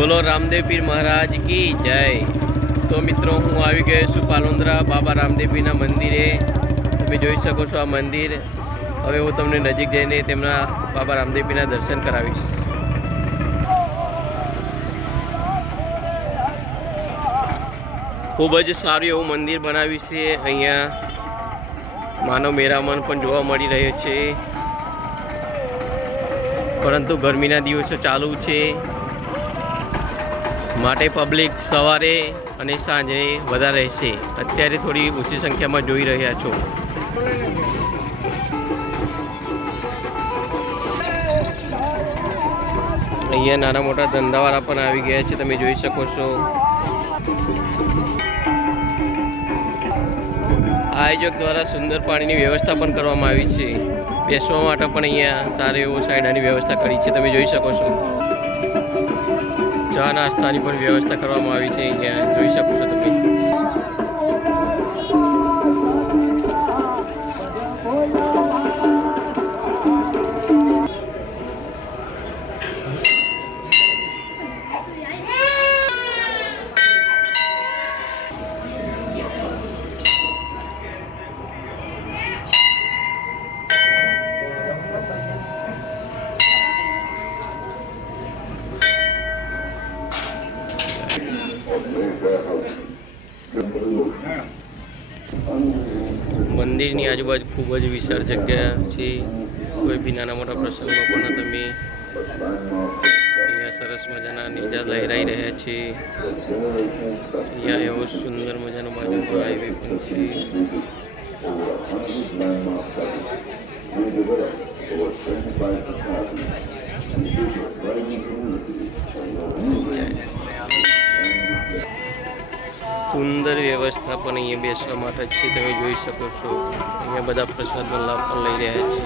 બોલો રામદેવ પીર મહારાજ કી જય। તો મિત્રો હું આવી ગયો છું પાલોંદરા બાબા રામદેવ પીરના મંદિરે। તમે જોઈ શકો છો આ મંદિર। હવે હું તમને નજીક જઈને તેમના બાબા રામદેવ પીરના દર્શન કરાવીશ। ખૂબ જ સારું એવું મંદિર બનાવ્યું છે। અહીંયા માનવ મેરામણ પણ જોવા મળી રહ્યો છે, પરંતુ ગરમીના દિવસો ચાલુ છે માટે પબ્લિક સવારે અને સાંજે વધારે રહેશે। અત્યારે થોડી ઓછી સંખ્યામાં જોઈ રહ્યા છો। અહીંયા નાના મોટા ધંધાવાળા પણ આવી ગયા છે, તમે જોઈ શકો છો। આયોજક દ્વારા સુંદર પાણીની વ્યવસ્થા પણ કરવામાં આવી છે। બેસવા માટે પણ અહીંયા સારી એવો સાયડાની વ્યવસ્થા કરી છે, તમે જોઈ શકો છો। ચા નાસ્તાની પણ વ્યવસ્થા કરવામાં આવી છે, અહીંયા જોઈ શકો છો તમે। મંદિરની આજુબાજુ ખૂબ જ વિશાળ જગ્યા છે। કોઈ બી નાના મોટા પ્રસંગમાં પણ તમે અહીંયા સરસ મજાના નેજા લહેરાઈ રહ્યા છે। અહીંયા એવો સુંદર મજાનો બાજુનો હાઈવે પણ છે। સુંદર વ્યવસ્થા પણ અહીંયા બેસવા માટે છે, તમે જોઈ શકો છો। અહીંયા બધા પ્રસાદનો લાભ પણ લઈ રહ્યા છે।